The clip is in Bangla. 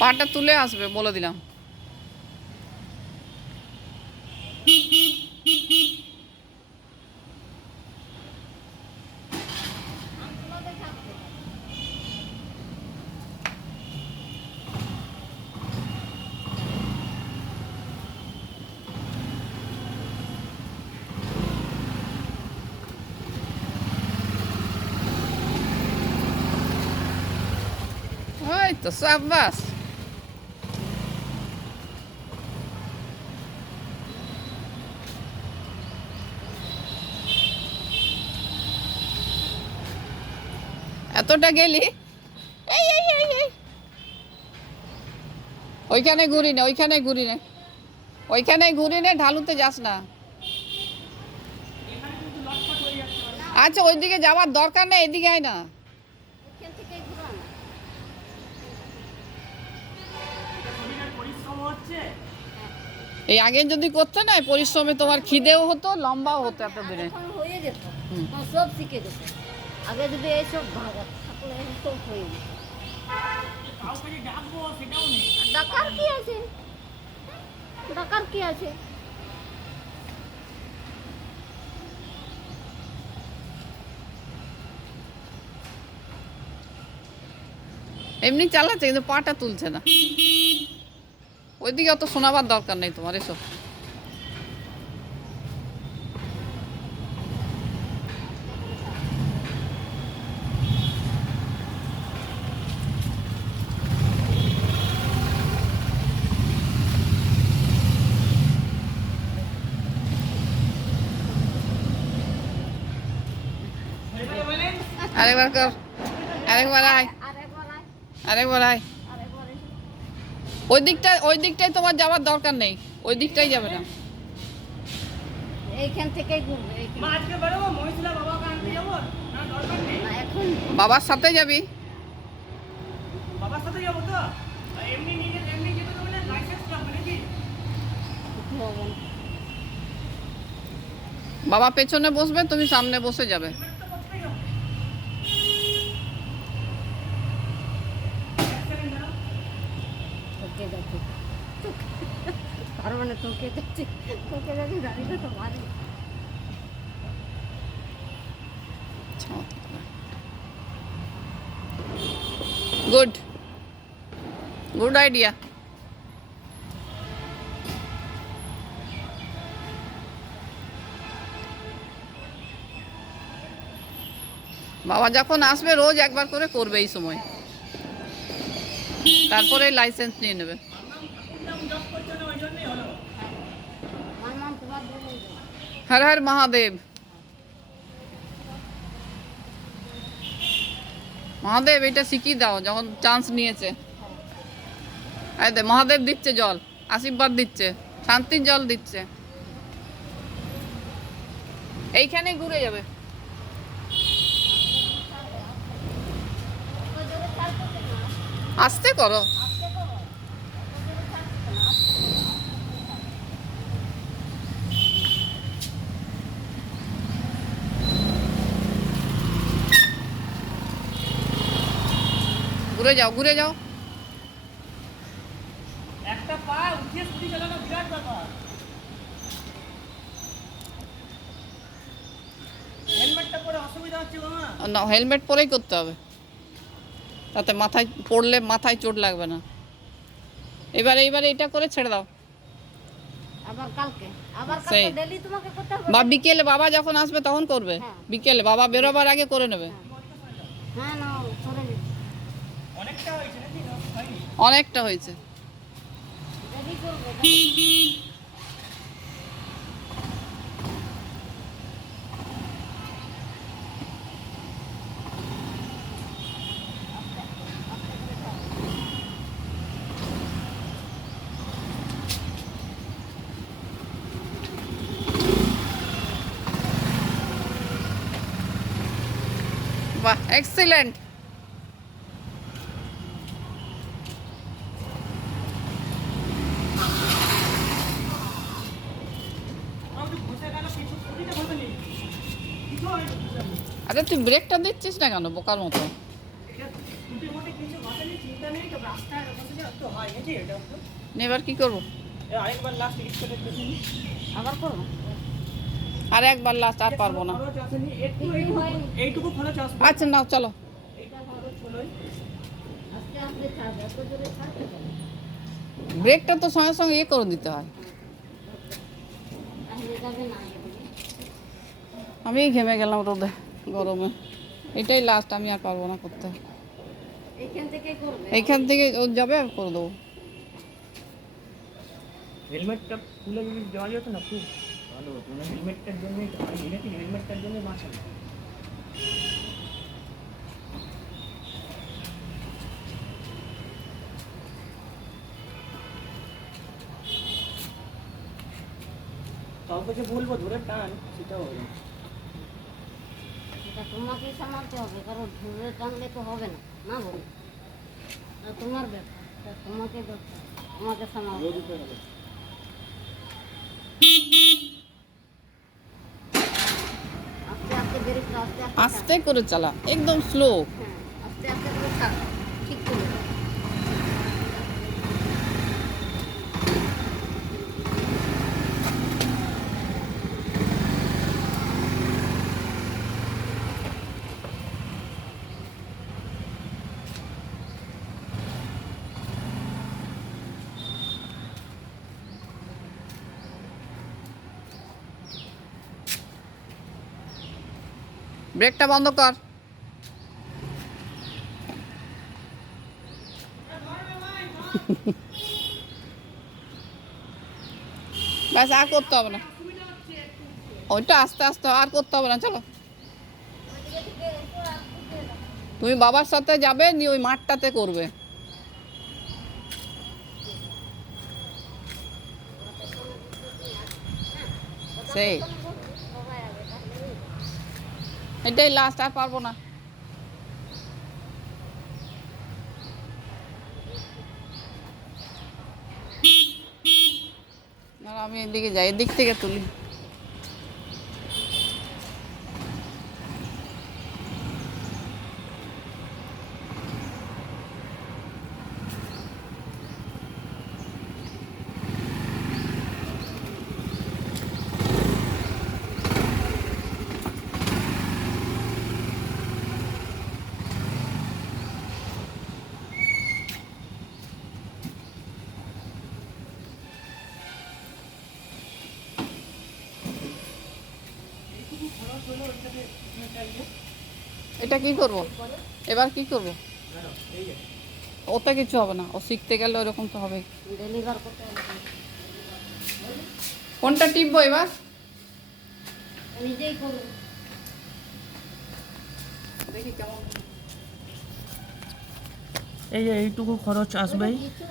পাটা তুলে আসবে বলে দিলাম। ওই তো সাব্বাস। এতটা গেলি? এই এই এই এই ওইখানে ঘুরি না, ওইখানে ঘুরি না, ওইখানে ঘুরি না, ঢালুতে যাস না। আচ্ছা ওইদিকে যাওয়ার দরকার নেই, এদিকে আয় না। এই আগে যদি করতে না পরিশ্রমে তোমার খিদেও হতো, লম্বাও হতো এত দিনে। হয়ে যেত, সব শিখে যেত। আগে যদি এইসব ভাগত থাকলে সব হয়ে যেত। ডাকার কি আছে, ডাকার কি আছে? এমনি চালাচ্ছে কিন্তু পাটা তুলছে না। ওইদিকে অত শোনাবার দরকার নেই তোমার, এসব। আরেকবার কর, আরেকবার আয়, আরেকবার আয়। ওই দিকটাই তোমার যাওয়ার দরকার নেই, ওই দিকটাই যাবে না। এইখান থেকেই ঘুরবে। বাবার সাথে যাবি? বাবার সাথে যাবো তো এমনি নিজে এমনি যেতে হবে না, লাইসেন্স লাগবে নাকি? বাবা পেছনে বসবে, তুমি সামনে বসে যাবে। তোকে যাচ্ছে, পারবো না, তোকে যাচ্ছে, তোকে যাচ্ছে, গাড়িটা তো ভারী। Good, good idea. বাবা যখন আসবে রোজ একবার করে করবে এই সময়, তারপরে লাইসেন্স নিয়ে নেবে। হর হর মহাদেব। মহাদেব এটা শিখিয়ে দাও, যখন চান্স নিয়েছে। এই দে মহাদেব দিচ্ছে জল, আশীর্বাদ দিচ্ছে, শান্তির জল দিচ্ছে। এইখানে ঘুরে যাবে। আস্তে করো। ঘুরে যাও, ঘুরে যাও। একটা পা উঠিয়ে স্কুটি চালানো বিরাট ব্যাপার। হেলমেটটা পরে অসুবিধা হচ্ছে মামা। না, হেলমেট পরেই করতে হবে, তাতে মাথায় পড়লে মাথায় চোট লাগবে না। এবারে এটা করে ছেড়ে দাও। আবার কালকে, আবার সেই। কালকে ডেইলি তোমাকে করতে হবে। বা বিকেলে বাবা যখন আসবে তখন করবে। হ্যাঁ। বিকেলে বাবা বেরোবার আগে করে নেবে। হ্যাঁ না করে নি, অনেকটা হয়েছে নাকি? হয়নি? অনেকটা হয়েছে। দেরি করবে। বাহ, এক্সিলেন্ট। আরে তুই ব্রেকটা দিচ্ছিস না কেন বোকার মতো? এটা টুটি মোটি কিছু ঘটেনি, চিন্তা চিন্তা নেই তো রাস্তায় ওখান থেকে তো হয় নাকি এটা তো এবার কি করবো? আরেকবার লাস্ট রিক্সাটা দেখে নিই আবার করবো আর একবার লাস্ট, আর পারবো না। খরচ আসেনি একটু কিছুই হয়নি। এইটুকু খরচ আসবে আচ্ছা নাও চলো। এটা খরচ হলোই আস্তে আস্তে ছাড়বে, এত জোরে ছাড়বে কেন? ব্রেকটা তো সঙ্গে সঙ্গে ইয়ে করে দিতে হয়। তাহলে যাবে না এদিকে। আমি ঘেমে গেলাম রোদে গরমে। এটাই লাস্ট, আমি আর পারবো না করতে। এইখান থেকে করবে এইখান থেকে ও যাবে, আর করে দেবো। হেলমেটটা খুলে যদি দেওয়া যেত না খুব ভালো হতো না হেলমেটটার জন্যই তো আমি দেখি হেলমেটটার জন্যই বাঁচানো কাউকে যে বলবো ধরে টান সেটাও হবে না এটা তোমাকেই সামলাতে হবে, কারণ ধরে টানলে তো হবে না, না বলো? আর তোমার ব্যাপার, তা তোমাকে দরকার, তোমাকে সামলাতে রোদ হবে। উঠে গেল আস্তে আস্তে ব্রেকটা আস্তে আস্তে আস্তে করে চালা, একদম স্লো। ছাড়। হ্যাঁ, আস্তে আস্তে করে ছাড়, ঠিক করে দাও। ব্রেকটা বন্ধ কর। ব্যাস, আর করতে হবে না। ওইটা আস্তে আস্তে, আর করতে হবে না, চলো। তুমি বাবার সাথে যাবে, নিয়ে ওই মাঠটাতে করবে। সেই এটাই লাস্ট, আর পারবো না। আর আমি এদিকে যাই, এদিক থেকে তুলি। এটা কি করব? এবার কি করব? ওতে কিছু হবে না, ও শিখতে গেলে ওরকম তো হবে। ডেলিভার করতে হবে, কোনটা টিপবো এবার? নিজেই করবে। দেখি কেমন। এই যে এইটুকু খরচ আসবেই কিছু